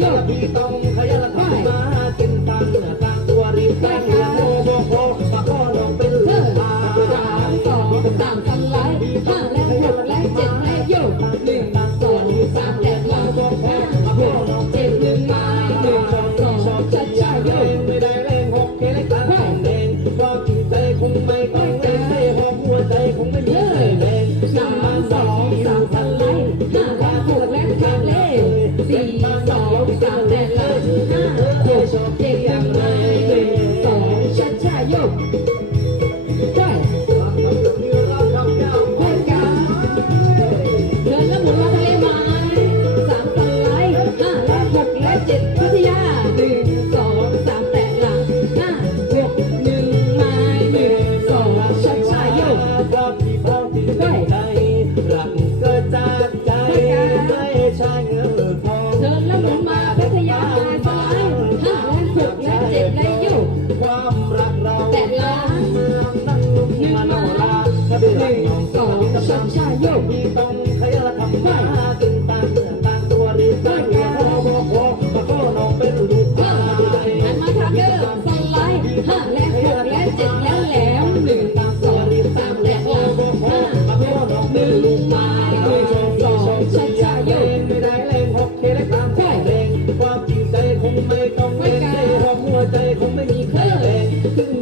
ยอบีต้องขยันทำมากินตังค์ต่างตัวรีบแต่งเรียนโมโมโคปะพ่อน้องเป็นเอลูอกตาสามสองสามสไลด์ห้าและหกและเจ็ดและโยกหนึ่งสองสามแตะหลังห้าหกเจ็ดหนึ่งมาหนึ่งสองสองช้าช้าๆโยกไม่ได้เล่นหกเคเล็กตาแดงแดงก็กินใจคงไม่ต้องเล่นให้หอกหัวใจคงไม่มีใครแดงสามสองส สองสามแตะหลังห้าหกเจ็ดหนึ่งมาหนึ่งสองช้าช้าโยกได้ห้กันเดินแล้วหมุนมาทะเลม้สามสไลห้าและหกและเจ็ด ห้าและหกและเจ็ดและโยกความรักเราแตะหลังนั่งลุกมาโนราถ้าเป็นหรักนึ่งน้องสองช้าช้าๆโยก Thank you.